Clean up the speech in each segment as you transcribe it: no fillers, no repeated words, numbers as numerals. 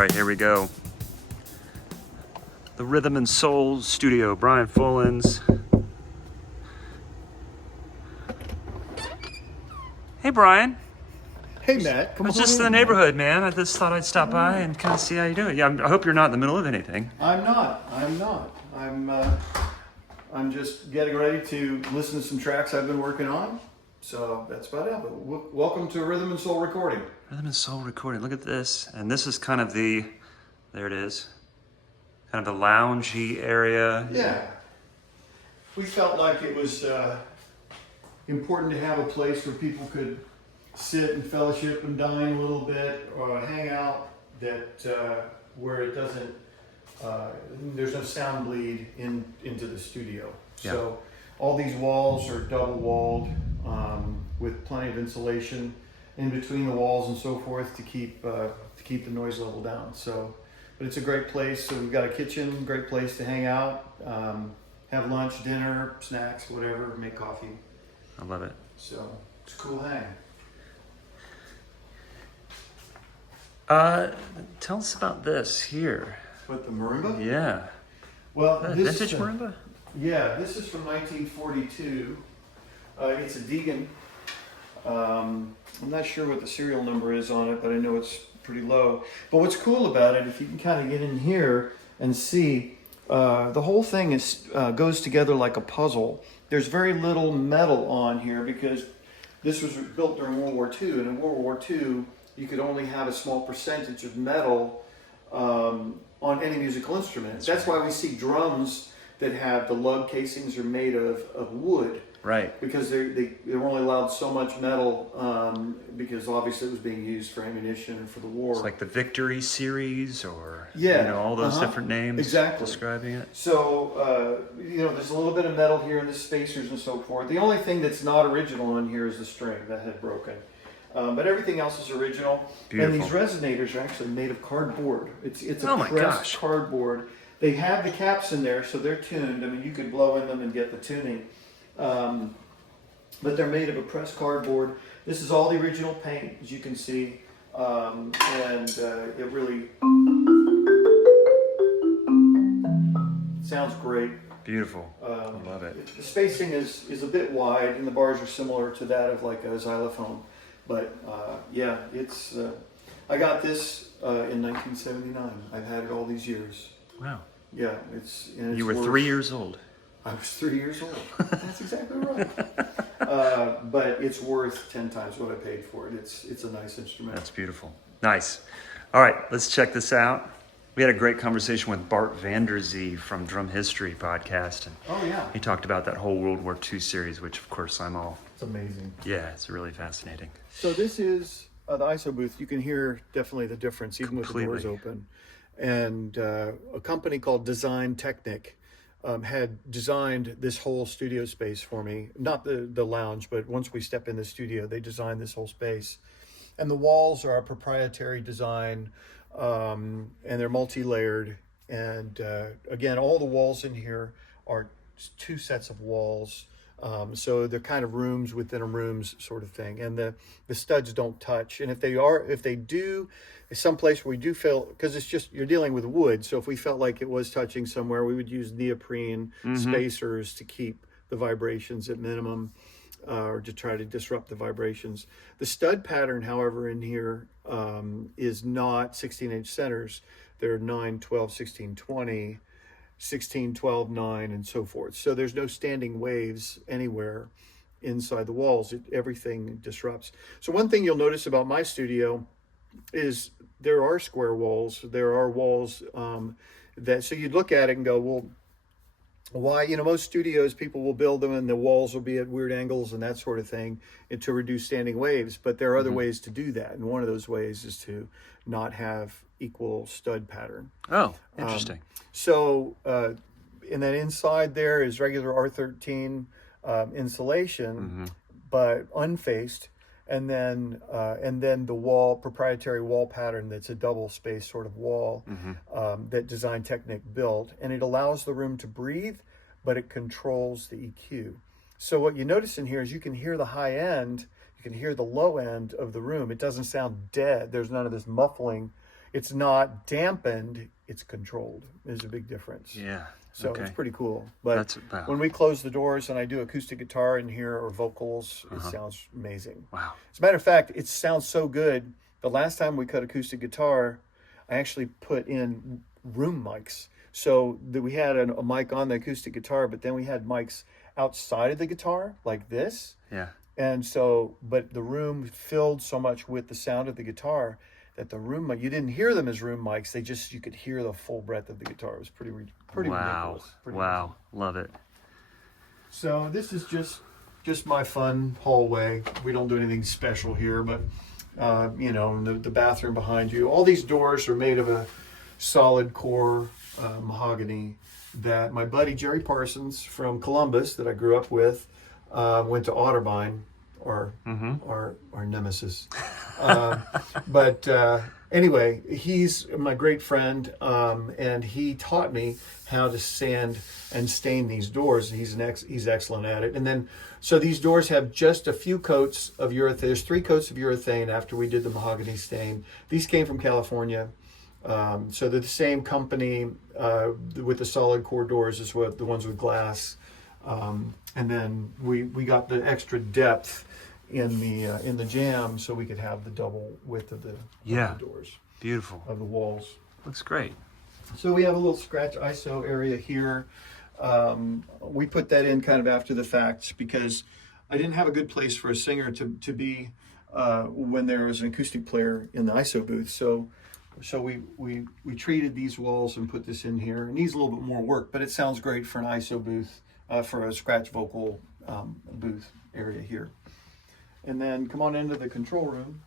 right, here we go. The Rhythm and Soul Studio, Brian Fullen's. Hey, Brian. Hey, Matt. I was just in the neighborhood, man. I just thought I'd stop by and kind of see how you're doing. Yeah, I hope you're not in the middle of anything. I'm not. I'm just getting ready to listen to some tracks I've been working on. So that's about it. But welcome to Rhythm and Soul Recording. Rhythm and Soul Recording. Look at this. And this is kind of the, there it is, kind of the loungy area. Yeah. We felt like it was important to have a place where people could sit and fellowship and dine a little bit or hang out that where it doesn't, there's no sound bleed into the studio. Yeah. So all these walls are double walled with plenty of insulation in between the walls and so forth to keep the noise level down. So, but it's a great place. So we've got a kitchen, great place to hang out, have lunch, dinner, snacks, whatever, make coffee. I love it. So it's a cool hang. Tell us about this here. What, the marimba? Yeah. Well, this Vintage marimba? Yeah, this is from 1942. It's a Deegan. I'm not sure what the serial number is on it, but I know it's pretty low. But what's cool about it, if you can kind of get in here and see, the whole thing goes together like a puzzle. There's very little metal on here because this was built during World War II, and in World War II, you could only have a small percentage of metal on any musical instrument. That's why we see drums that have the lug casings are made of wood. Right. Because they were only allowed so much metal because obviously it was being used for ammunition and for the war. It's like the Victory series or yeah, all those different names exactly describing it. So, there's a little bit of metal here in the spacers and so forth. The only thing that's not original on here is the string that had broken. But everything else is original. Beautiful. And these resonators are actually made of cardboard. It's a Oh my pressed gosh. cardboard. They have the caps in there, so they're tuned. I mean, you could blow in them and get the tuning. But they're made of a pressed cardboard. This is all the original paint, as you can see. It really sounds great. Beautiful. I love it. The spacing is a bit wide, and the bars are similar to that of like a xylophone. But it's. I got this in 1979. I've had it all these years. Wow. Yeah, You were 3 years old. I was 3 years old. That's exactly right. But it's worth 10 times what I paid for it. It's a nice instrument. That's beautiful. Nice. All right, let's check this out. We had a great conversation with Bart Vanderzee from Drum History podcast. And oh, yeah. he talked about that whole World War II series, which of course I'm all... It's amazing. Yeah, it's really fascinating. So this is the ISO booth. You can hear definitely the difference, even Completely. with the doors open. And a company called Design Technic had designed this whole studio space for me. Not the lounge, but once we step in the studio, they designed this whole space. And the walls are a proprietary design, and they're multi-layered. And again, all the walls in here are 2 sets of walls. So they're kind of rooms within a rooms sort of thing. And the studs don't touch. And if they do, someplace where we do feel, because it's just, you're dealing with wood. So if we felt like it was touching somewhere, we would use neoprene spacers to keep the vibrations at minimum, or to try to disrupt the vibrations. The stud pattern, however, in here is not 16-inch centers. They're 9, 12, 16, 20, 16, 12, 9, and so forth. So there's no standing waves anywhere inside the walls. Everything disrupts. So one thing you'll notice about my studio is there are square walls. There are walls so you'd look at it and go, well, why? Most studios, people will build them and the walls will be at weird angles and that sort of thing to reduce standing waves. But there are other ways to do that. And one of those ways is to not have equal stud pattern. Oh, interesting. And then inside there is regular R13 insulation, but unfaced. And then the proprietary wall pattern that's a double space sort of wall that Design Technic built. And it allows the room to breathe, but it controls the EQ. So what you notice in here is you can hear the high end, you can hear the low end of the room. It doesn't sound dead. There's none of this muffling it's not dampened, it's controlled. There's a big difference. Yeah. So Okay. it's pretty cool. But Wow. when we close the doors and I do acoustic guitar in here or vocals, it sounds amazing. Wow. As a matter of fact, it sounds so good. The last time we cut acoustic guitar, I actually put in room mics. So that we had a mic on the acoustic guitar, but then we had mics outside of the guitar like this. Yeah. And so, but the room filled so much with the sound of the guitar that the room mic, you didn't hear them as room mics. You could hear the full breadth of the guitar. It was pretty Wow. ridiculous. Pretty Wow. amazing. Love it. So this is just my fun hallway. We don't do anything special here, but you know, the bathroom behind you. All these doors are made of a solid core mahogany that my buddy Jerry Parsons from Columbus, that I grew up with, went to Otterbein, our nemesis. But anyway, he's my great friend, and he taught me how to sand and stain these doors. He's excellent at it. And then, so these doors have just a few coats of urethane. There's 3 coats of urethane after we did the mahogany stain. These came from California. So they're the same company with the solid core doors as what the ones with glass. And then we got the extra depth in the jamb so we could have the double width of the doors, Beautiful. of the walls. Looks great. So we have a little scratch ISO area here. We put that in kind of after the fact because I didn't have a good place for a singer to be when there was an acoustic player in the ISO booth. So we treated these walls and put this in here. It needs a little bit more work, but it sounds great for an ISO booth, for a scratch vocal booth area here. And then come on into the control room.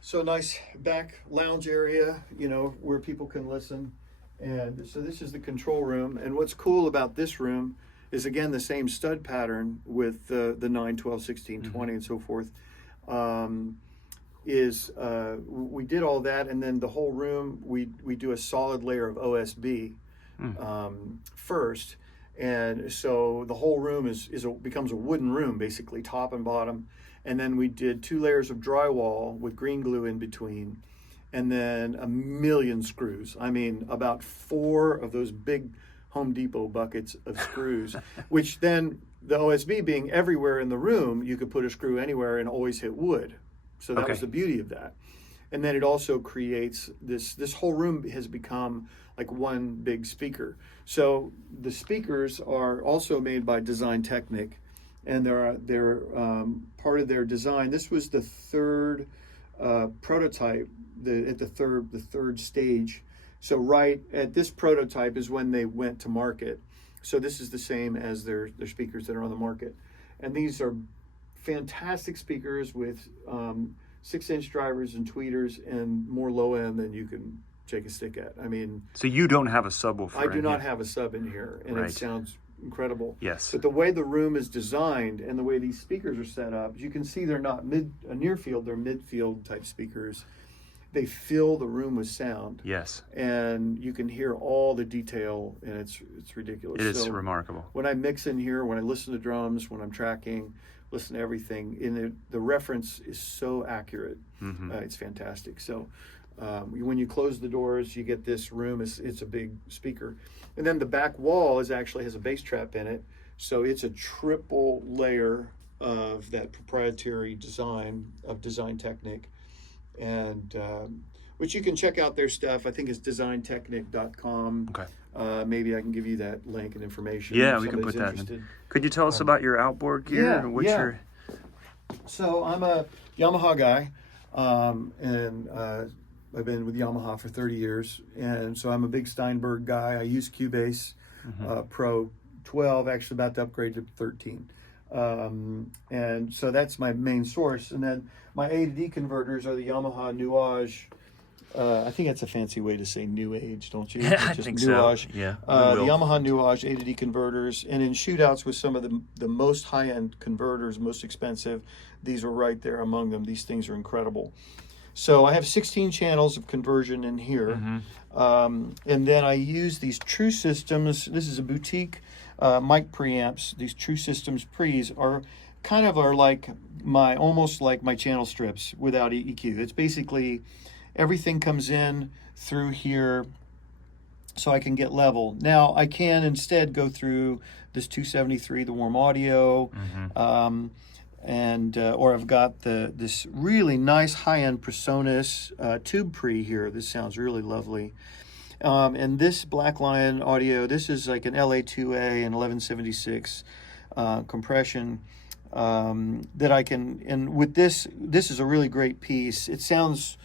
So nice back lounge area, you know, where people can listen. And so this is the control room. And what's cool about this room is, again, the same stud pattern with the 9, 12, 16, 20, and so forth. We did all that, and then the whole room, we do a solid layer of OSB first. And so the whole room becomes a wooden room, basically, top and bottom. And then we did 2 layers of drywall with green glue in between, and then a million screws. I mean, about 4 of those big Home Depot buckets of screws, which then the OSB being everywhere in the room, you could put a screw anywhere and always hit wood. So that was the beauty of that. And then it also creates this whole room has become like one big speaker. So the speakers are also made by Design Technic, and they're part of their design. This was the 3rd prototype, the third stage. So right at this prototype is when they went to market. So this is the same as their speakers that are on the market. And these are fantastic speakers with 6-inch drivers and tweeters and more low end than you can shake a stick at. I mean, So you don't have a subwoofer? I do not have a sub in here, and Right. it sounds incredible. Yes. But the way the room is designed and the way these speakers are set up, as you can see, they're not near field, they're midfield type speakers. They fill the room with sound. Yes. And you can hear all the detail, and it's ridiculous. It is So remarkable. when I mix in here, when I listen to drums, when I'm tracking, listen to everything, the reference is so accurate. It's fantastic. So when you close the doors, you get this room. It's a big speaker. And then the back wall actually has a bass trap in it. So it's a triple layer of that proprietary design of Design Technic. And which you can check out their stuff. I think it's designtechnic.com. Okay. Maybe I can give you that link and information. Yeah, if we can put somebody's that interested. in. Could you tell us about your outboard gear? yeah, and what's yeah. your... So I'm a Yamaha guy, and I've been with Yamaha for 30 years, and so I'm a big Steinberg guy. I use Cubase Pro 12, actually about to upgrade to 13. And so that's my main source. And then my A to D converters are the Yamaha Nuage. I think that's a fancy way to say new age, don't you? Yeah, I Just think Nuage. so. Yeah. The Yamaha Nuage A to D converters, and in shootouts with some of the most high-end converters, most expensive, these were right there among them. These things are incredible. So I have 16 channels of conversion in here. And then I use these True Systems. This is a boutique mic preamps. These True Systems pre's are kind of are like almost like my channel strips without EQ. It's basically everything comes in through here so I can get level. Now I can instead go through this 273, the warm audio, or I've got this really nice high-end Presonus tube pre here. This sounds really lovely. And this Black Lion audio, this is like an LA2A and 1176 compression that I can, and with this is a really great piece. It sounds,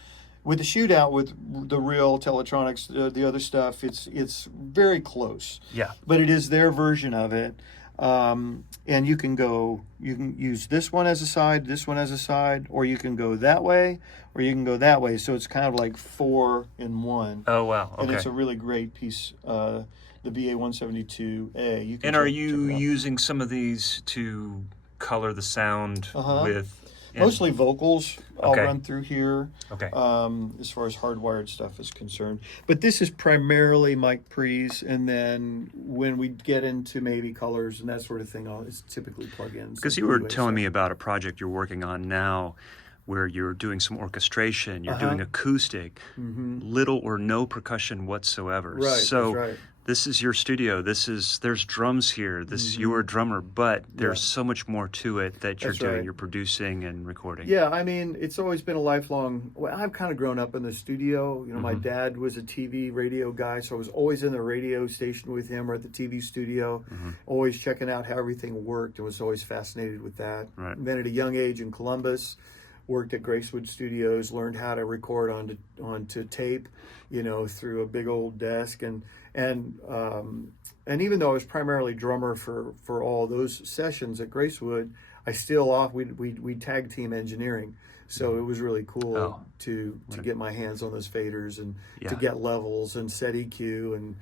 with the shootout with the real Teletronics, the other stuff, it's very close. Yeah. But it is their version of it. And you can use this one as a side, this one as a side, or you can go that way, or you can go that way. So it's kind of like 4 in 1. Oh, wow. Okay. And it's a really great piece, the VA172A. You can And are check you it out. using some of these to color the sound with? Mostly vocals. I'll Okay. run through here. Okay. As far as hardwired stuff is concerned, but this is primarily mic pre's, and then when we get into maybe colors and that sort of thing, it's typically plugins. Because you were telling me about a project you're working on now where you're doing some orchestration, you're doing acoustic, little or no percussion whatsoever. Right, So that's right. this is your studio. There's drums here. You're a drummer, but there's so much more to it that you're That's doing. right. You're producing and recording. Yeah, I mean, it's always been a lifelong. Well, I've kind of grown up in the studio. You know, my dad was a TV radio guy, so I was always in the radio station with him or at the TV studio, always checking out how everything worked, and was always fascinated with that. Right. And then at a young age in Columbus, worked at Gracewood Studios, learned how to record onto tape, you know, through a big old desk, and even though I was primarily drummer for all those sessions at Gracewood, I still we tag team engineering, so it was really cool to get my hands on those faders and to get levels and set EQ and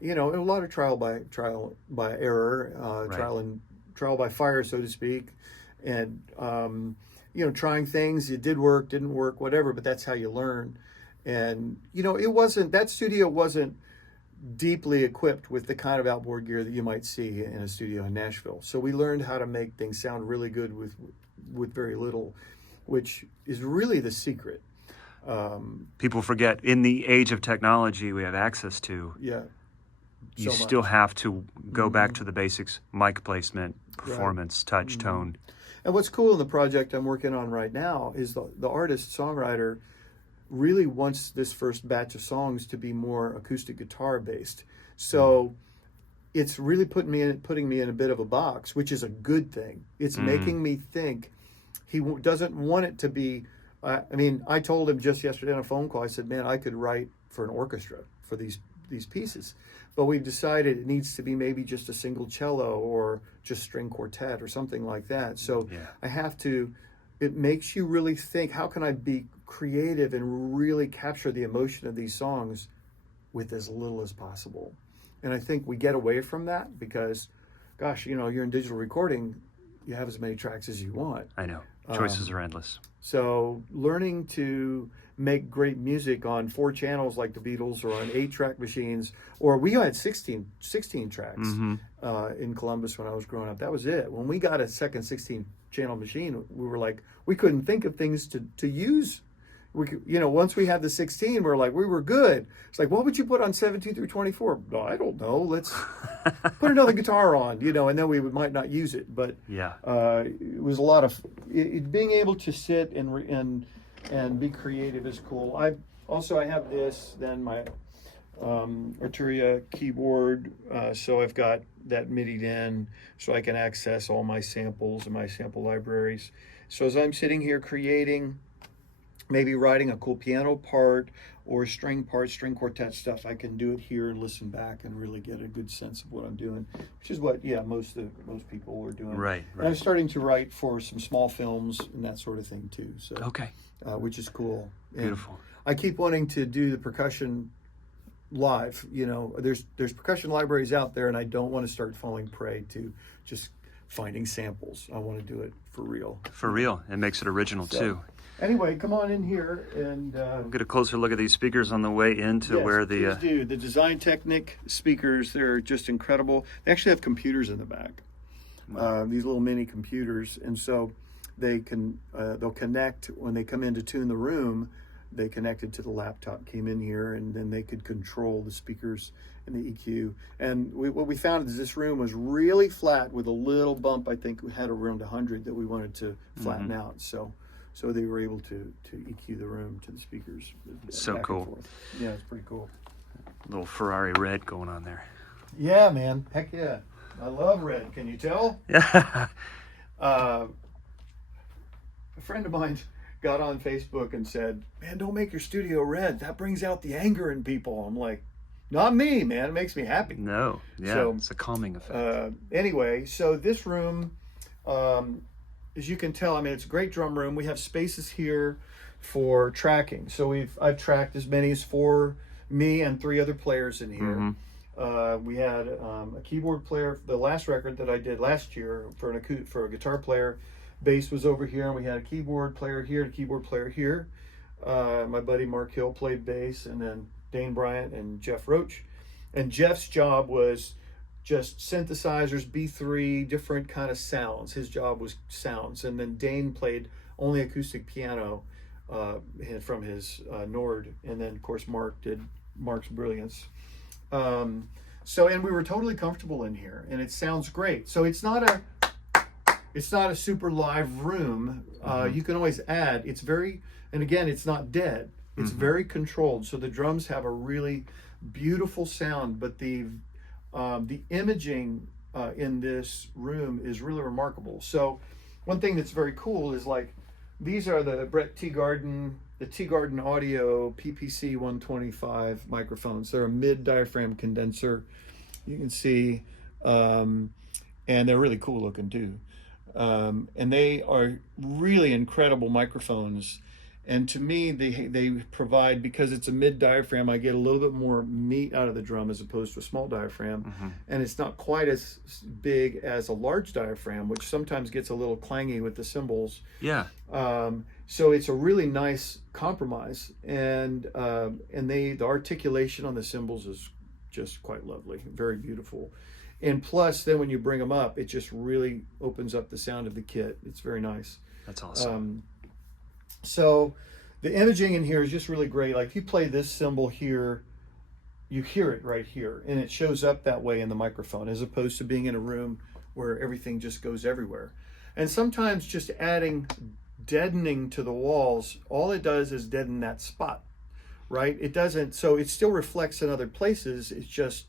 you know, and a lot of trial by error, trial by fire, so to speak, and you know, trying things. It did work, didn't work, whatever, but that's how you learn. And you know, that studio wasn't deeply equipped with the kind of outboard gear that you might see in a studio in Nashville. So we learned how to make things sound really good with very little, which is really the secret. People forget, in the age of technology we have access to, you still have to go back to the basics: mic placement, performance, touch, tone. And what's cool in the project I'm working on right now is the artist songwriter really wants this first batch of songs to be more acoustic guitar based. So it's really putting me in a bit of a box, which is a good thing. It's making me think. He doesn't want it to be. I mean, I told him just yesterday on a phone call. I said, "Man, I could write for an orchestra for these pieces, but we've decided it needs to be maybe just a single cello or just string quartet or something like that." So I have to. It makes you really think, how can I be creative and really capture the emotion of these songs with as little as possible? And I think we get away from that because, gosh, you know, you're in digital recording, you have as many tracks as you want. I know. Choices are endless. So learning to make great music on 4 channels like the Beatles, or on 8-track machines, or we had 16 tracks in Columbus when I was growing up. That was it. When we got a second 16-channel machine, we were like, we couldn't think of things to use. You know, once we had the 16, we were good. It's like, what would you put on 17 through 24? No, I don't know. Let's put another guitar on, you know, and then we might not use it. But it was a lot of being able to sit and be creative is cool. I have this, then my Arturia keyboard, so I've got that MIDI'd in so I can access all my samples and my sample libraries. So as I'm sitting here creating, maybe writing a cool piano part or string quartet stuff, I can do it here and listen back and really get a good sense of what I'm doing, which is what most people are doing. Right. And I'm starting to write for some small films and that sort of thing too. So which is cool. And Beautiful. I keep wanting to do the percussion live. You know, there's percussion libraries out there, and I don't want to start falling prey to just finding samples. I want to do it for real. For real. It makes it original too. Anyway, come on in here and we'll get a closer look at these speakers on the way into where the please do. The Design Technic speakers, they're just incredible. They actually have computers in the back. these little mini computers, and so they can they'll connect when they come in to tune the room. They connected to the laptop, came in here, and then they could control the speakers and the EQ. And what we found is this room was really flat with a little bump. I think we had around 100 that we wanted to flatten out. So they were able to EQ the room to the speakers. So cool. Yeah, it's pretty cool. Little Ferrari red going on there. Yeah, man. Heck yeah. I love red. Can you tell? Yeah. A friend of mine got on Facebook and said, "Man, don't make your studio red. That brings out the anger in people." I'm like, not me, man. It makes me happy. No. Yeah, so, it's a calming effect. Anyway, so this room, as you can tell, I mean, it's a great drum room. We have spaces here for tracking. So I've tracked as many as 4, me and 3 other players in here. We had a keyboard player for the last record that I did last year for a guitar player. Bass was over here, and we had a keyboard player here and a keyboard player here. My buddy Mark Hill played bass, and then Dane Bryant and Jeff Roach. And Jeff's job was just synthesizers, B3, different kind of sounds. His job was sounds. And then Dane played only acoustic piano from his Nord. And then, of course, Mark did Mark's Brilliance. And we were totally comfortable in here, and it sounds great. So it's not a super live room. You can always add. It's very, and again, it's not dead. It's very controlled. So the drums have a really beautiful sound, but the imaging in this room is really remarkable. So one thing that's very cool is like, these are the Brett Teagarden Audio PPC 125 microphones. They're a mid diaphragm condenser. You can see, and they're really cool looking too. And they are really incredible microphones. And to me, they provide, because it's a mid diaphragm, I get a little bit more meat out of the drum as opposed to a small diaphragm. And it's not quite as big as a large diaphragm, which sometimes gets a little clangy with the cymbals. Yeah. So it's a really nice compromise. And the articulation on the cymbals is just quite lovely, very beautiful. And plus, then when you bring them up, it just really opens up the sound of the kit. It's very nice. That's awesome. So the imaging in here is just really great. Like if you play this cymbal here, you hear it right here, and it shows up that way in the microphone, as opposed to being in a room where everything just goes everywhere. And sometimes just adding deadening to the walls, all it does is deaden that spot, right? It doesn't, so it still reflects in other places. It's just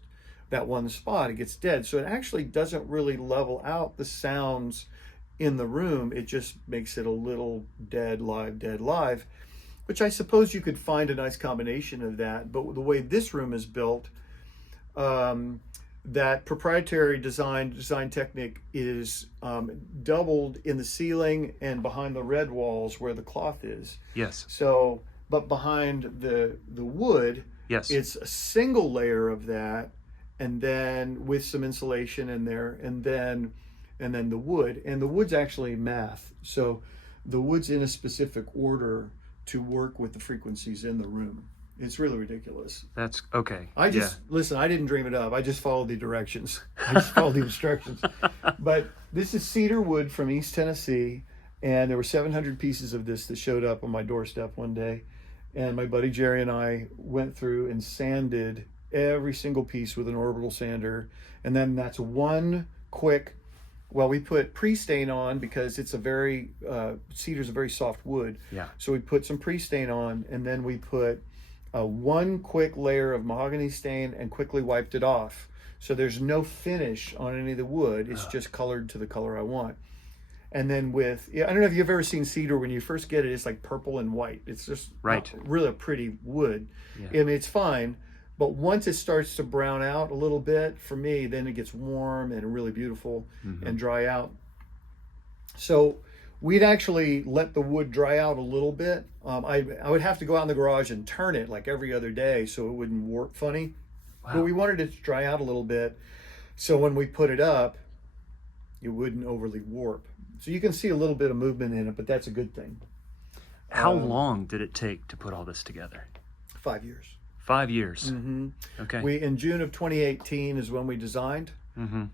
that one spot, it gets dead. So it actually doesn't really level out the sounds in the room. It just makes it a little dead live, which I suppose you could find a nice combination of that. But the way this room is built, that proprietary design technique is doubled in the ceiling and behind the red walls where the cloth is. Yes. So, but behind the wood, yes, it's a single layer of that, and then with some insulation in there, and then the wood. And the wood's actually math. So the wood's in a specific order to work with the frequencies in the room. It's really ridiculous. That's okay. Listen, I didn't dream it up. I just followed the directions. I just followed the instructions. But this is cedar wood from East Tennessee. And there were 700 pieces of this that showed up on my doorstep one day. And my buddy Jerry and I went through and sanded every single piece with an orbital sander. And then that's one quick, we put pre-stain on because it's cedar's a very soft wood. Yeah. So we put some pre-stain on, and then we put one quick layer of mahogany stain and quickly wiped it off. So there's no finish on any of the wood. It's just colored to the color I want. And then I don't know if you've ever seen cedar. When you first get it, it's like purple and white. It's just really a pretty wood. Yeah. I mean, it's fine. But once it starts to brown out a little bit, for me, then it gets warm and really beautiful and dry out. So we'd actually let the wood dry out a little bit. I would have to go out in the garage and turn it like every other day so it wouldn't warp funny. Wow. But we wanted it to dry out a little bit, so when we put it up, it wouldn't overly warp. So you can see a little bit of movement in it, but that's a good thing. How long did it take to put all this together? 5 years. 5 years. Mm-hmm. Okay. In June of 2018 is when we designed,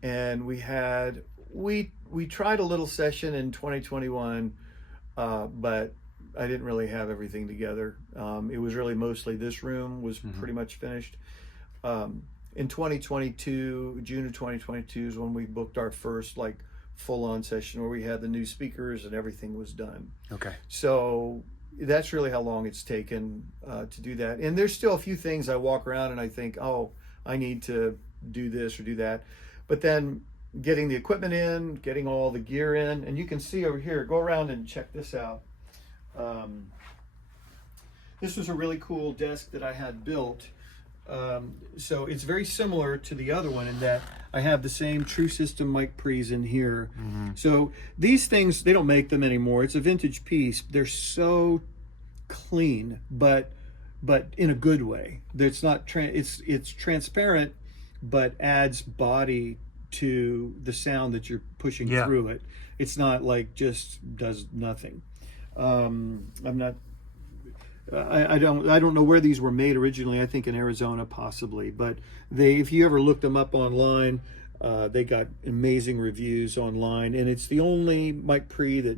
and we we tried a little session in 2021, but I didn't really have everything together. It was really mostly this room was pretty much finished. In 2022, June of 2022 is when we booked our first like full-on session where we had the new speakers and everything was done. Okay. So that's really how long it's taken to do that. And there's still a few things I walk around and I think, oh, I need to do this or do that. But then getting the equipment in, getting all the gear in, and you can see over here, go around and check this out. This was a really cool desk that I had built. So it's very similar to the other one in that I have the same True System mic pre's in here. So these things, they don't make them anymore. It's a vintage piece. They're so clean, but in a good way. It's not it's transparent, but adds body to the sound that you're pushing through it. It's not like just does nothing. I don't know where these were made originally. I think in Arizona possibly, but if you ever look them up online, they got amazing reviews online, and it's the only mic pre that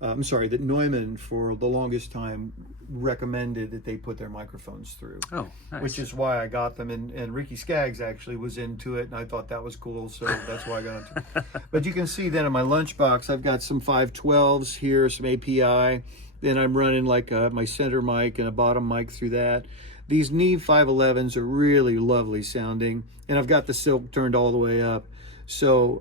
that Neumann for the longest time recommended that they put their microphones through. Oh, nice. Which is why I got them, and Ricky Skaggs actually was into it, and I thought that was cool, so that's why I got it. But you can see then in my lunchbox, I've got some 512s here, some API. Then I'm running like my center mic and a bottom mic through that. These Neve 511s are really lovely sounding, and I've got the silk turned all the way up. So,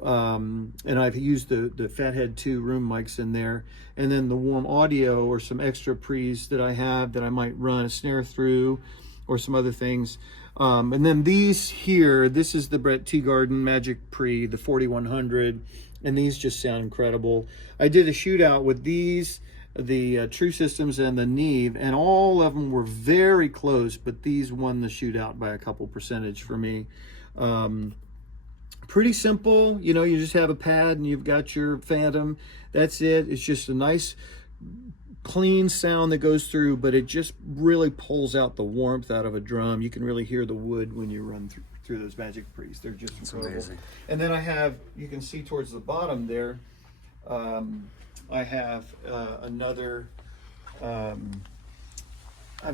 and I've used the Fathead 2 room mics in there, and then the Warm Audio or some extra pre's that I have that I might run a snare through or some other things. And then these here, this is the Brett Teagarden Magic Pre, the 4100, and these just sound incredible. I did a shootout with these, the True Systems and the Neve, and all of them were very close, but these won the shootout by a couple percentage for me. Pretty simple, you know, you just have a pad and you've got your Phantom. That's it. It's just a nice clean sound that goes through, but it just really pulls out the warmth out of a drum. You can really hear the wood when you run through those Magic Pre's. They're just incredible. Amazing. And then I have, you can see towards the bottom there, I have another, I've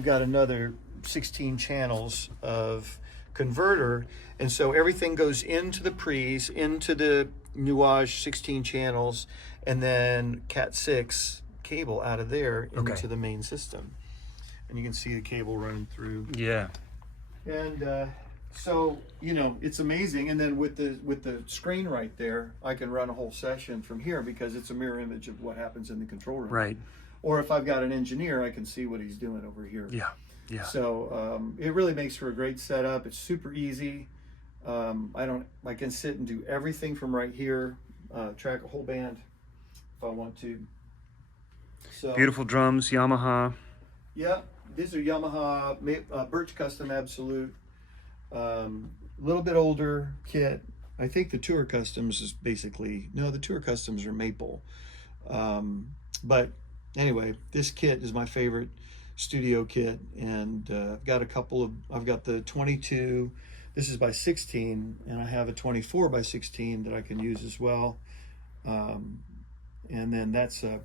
got another 16 channels of converter, and so everything goes into the pre's, into the Nuage 16 channels, and then Cat 6 cable out of there into the main system. And you can see the cable running through. Yeah. And so, you know, it's amazing. And then with the screen right there, I can run a whole session from here because it's a mirror image of what happens in the control room. Right. Or if I've got an engineer, I can see what he's doing over here. Yeah. Yeah. So it really makes for a great setup. It's super easy. I can sit and do everything from right here, track a whole band if I want to. So beautiful drums, Yamaha. Yeah, these are Yamaha Birch Custom Absolute. Little bit older kit. I think the Tour Customs is basically, no, the Tour Customs are maple. But anyway, this kit is my favorite studio kit, and I've got I've got the 22, this is by 16, and I have a 24 by 16 that I can use as well. And then that's a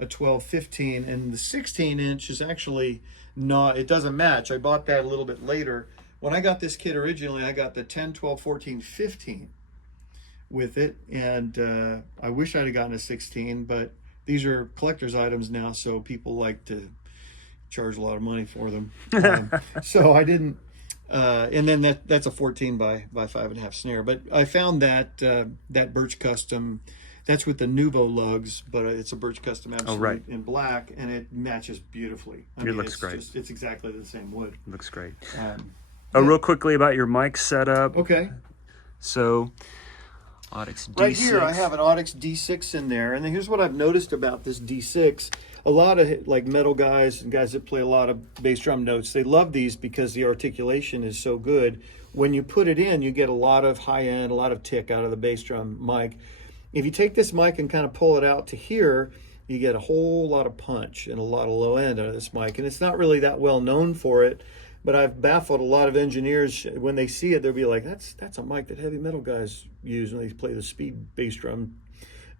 12-15, and the 16-inch is actually not, it doesn't match. I bought that a little bit later. When I got this kit originally, I got the 10, 12, 14, 15 with it, and I wish I'd have gotten a 16, but these are collector's items now, so people like to charge a lot of money for them. So I didn't, and then that's a 14 by 5.5 snare. But I found that that Birch Custom, that's with the Nuvo lugs, but it's a Birch Custom Absolute in black, and it matches beautifully. I mean, looks great. It's exactly the same wood. It looks great. Real quickly about your mic setup. Okay. So, Audix D6. Right here, I have an Audix D6 in there, and here's what I've noticed about this D6. A lot of like metal guys and guys that play a lot of bass drum notes, they love these because the articulation is so good. When you put it in, you get a lot of high end, a lot of tick out of the bass drum mic. If you take this mic and kind of pull it out to here, you get a whole lot of punch and a lot of low end out of this mic. And it's not really that well known for it, but I've baffled a lot of engineers. When they see it, they'll be like, that's a mic that heavy metal guys use when they play the speed bass drum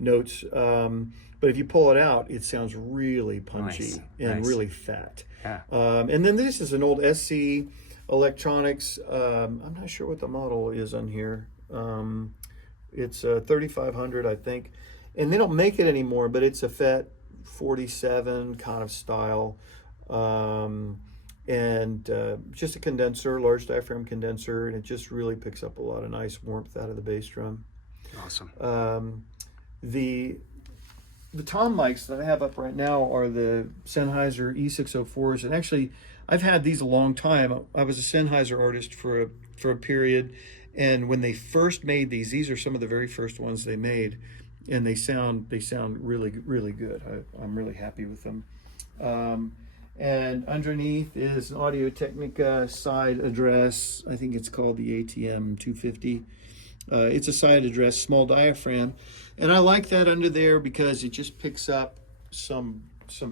notes. But if you pull it out, it sounds really punchy Nice. and Nice. really fat. Yeah. And then this is an old SC Electronics. I'm not sure what the model is on here. It's a 3500, I think. And they don't make it anymore, but it's a FET 47 kind of style. And just a condenser, large diaphragm condenser, and it just really picks up a lot of nice warmth out of the bass drum. Awesome. The tom mics that I have up right now are the Sennheiser E604s, and actually I've had these a long time. I was a Sennheiser artist for a period, and when they first made these are some of the very first ones they made, and they sound really, really good. I'm really happy with them. And underneath is an Audio-Technica side address. I think it's called the ATM 250. It's a side address, small diaphragm. And I like that under there because it just picks up some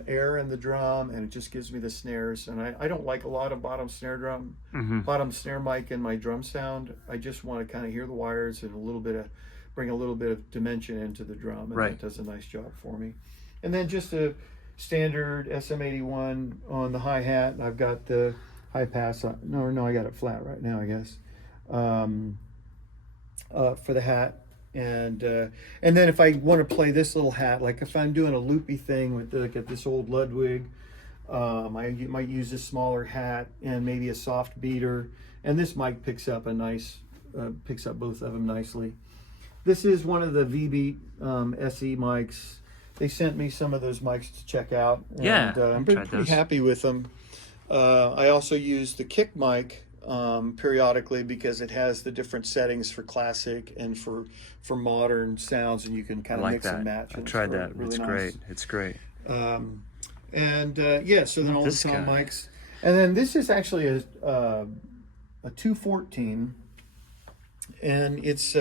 air in the drum, and it just gives me the snares. And I don't like a lot of bottom snare mic in my drum sound. I just want to kind of hear the wires and bring a little bit of dimension into the drum, and Right. that does a nice job for me. And then just a standard SM81 on the hi-hat. I've got the high pass. No, I got it flat right now, I guess, for the hat. And then if I want to play this little hat, like if I'm doing a loopy thing with this old Ludwig, I might use this smaller hat and maybe a soft beater. And this mic picks up both of them nicely. This is one of the V-Beat SE mics. They sent me some of those mics to check out. And, Yeah, I'm pretty happy with them. I also use the kick mic periodically because it has the different settings for classic and for modern sounds, and you can kind of mix and match. I tried that. Really It's nice. great. It's great. So then all the This tom guy. mics. And then this is actually a 214, and it's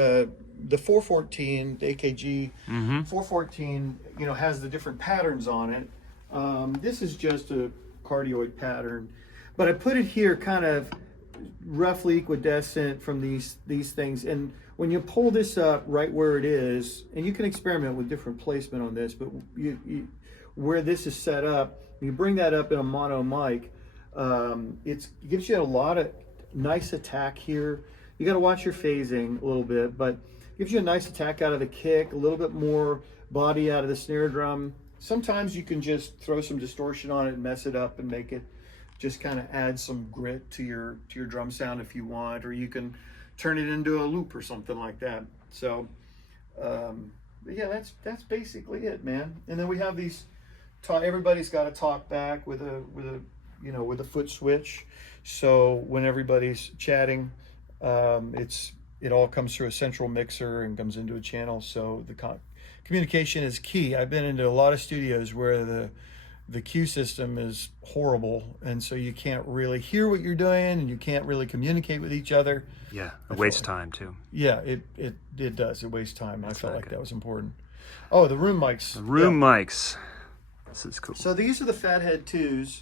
the 414, the AKG 414, has the different patterns on it. This is just a cardioid pattern, but I put it here kind of roughly equidistant from these things. And when you pull this up right where it is, and you can experiment with different placement on this, but where this is set up, you bring that up in a mono mic, it gives you a lot of nice attack here. You got to watch your phasing a little bit, but gives you a nice attack out of the kick, a little bit more body out of the snare drum. Sometimes you can just throw some distortion on it and mess it up and make it just kind of add some grit to your drum sound if you want, or you can turn it into a loop or something like that. So yeah, that's basically it, man. And then we have these everybody's got a talk back with a foot switch. So when everybody's chatting, it all comes through a central mixer and comes into a channel. So the communication is key. I've been into a lot of studios where the cue system is horrible, and so you can't really hear what you're doing, and you can't really communicate with each other. Yeah, it wastes time too. Yeah, it does. It wastes time. I felt like that was important. Oh, the room mics. The room mics. This is cool. So these are the Fathead 2s,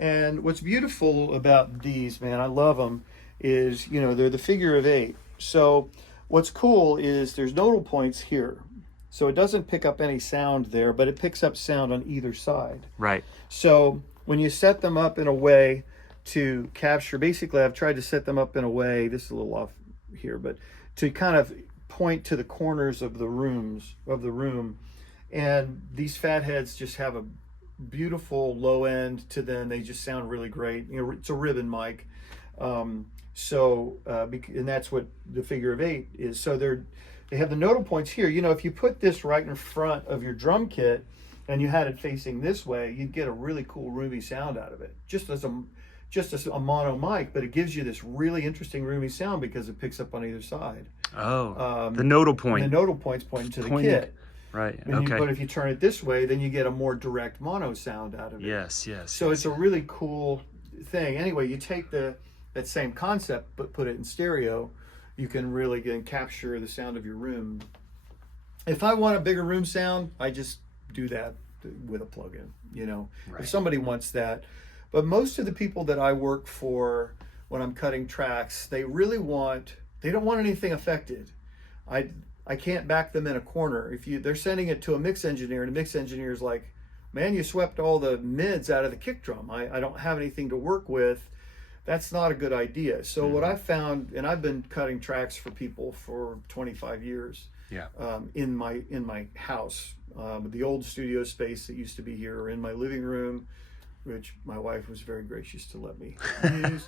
and what's beautiful about these, man, I love them, is they're the figure of 8. So what's cool is there's nodal points here. So it doesn't pick up any sound there, but it picks up sound on either side. Right. So when you set them up in a way to capture, basically I've tried to set them up in a way, this is a little off here, but to kind of point to the corners of the room. And these Fatheads just have a beautiful low end to them. They just sound really great. It's a ribbon mic. And that's what the figure of 8 is. So they have the nodal points here. If you put this right in front of your drum kit and you had it facing this way, you'd get a really cool roomy sound out of it, just as a mono mic, but it gives you this really interesting roomy sound because it picks up on either side. Oh, the nodal point. And the nodal points pointing to the kit. Right, But if you turn it this way, then you get a more direct mono sound out of it. Yes. So it's a really cool thing. Anyway, you take that same concept, but put it in stereo, you can really capture the sound of your room. If I want a bigger room sound, I just do that with a plugin, Right. If somebody wants that. But most of the people that I work for when I'm cutting tracks, they don't want anything affected. I can't back them in a corner. They're sending it to a mix engineer, and a mix engineer is like, man, you swept all the mids out of the kick drum. I don't have anything to work with. That's not a good idea. So what I found, and I've been cutting tracks for people for 25 years. Yeah. In my house, the old studio space that used to be here, or in my living room, which my wife was very gracious to let me use.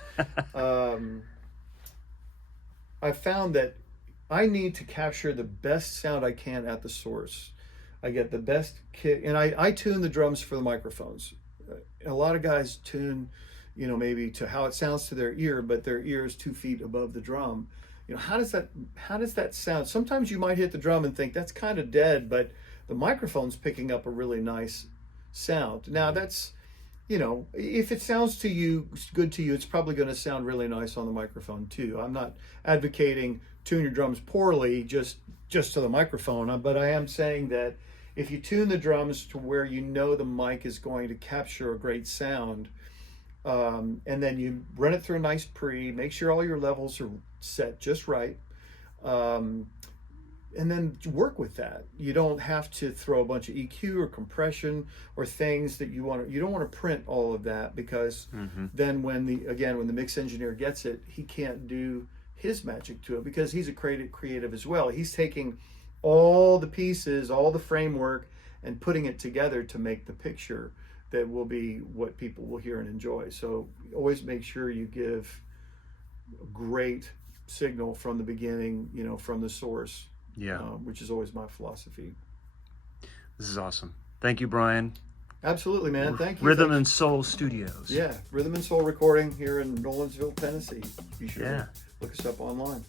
I found that I need to capture the best sound I can at the source. I get the best kick, and I tune the drums for the microphones. A lot of guys tune, maybe to how it sounds to their ear, but their ear is 2 feet above the drum. How does that sound? Sometimes you might hit the drum and think that's kind of dead, but the microphone's picking up a really nice sound. Now that's, if it sounds to you good to you, it's probably going to sound really nice on the microphone too. I'm not advocating tune your drums poorly just to the microphone, but I am saying that if you tune the drums to where the mic is going to capture a great sound, and then you run it through a nice pre, make sure all your levels are set just right, and then work with that. You don't have to throw a bunch of EQ or compression or things that you don't want to print all of that, because then when the mix engineer gets it, he can't do his magic to it, because he's a creative as well. He's taking all the pieces, all the framework, and putting it together to make the picture that will be what people will hear and enjoy. So always make sure you give a great signal from the beginning, from the source. Yeah. Which is always my philosophy. This is awesome. Thank you, Brian. Absolutely, man. Thank you. Rhythm and Soul Studios. Yeah, Rhythm and Soul Recording here in Nolensville, Tennessee. Be sure to look us up online.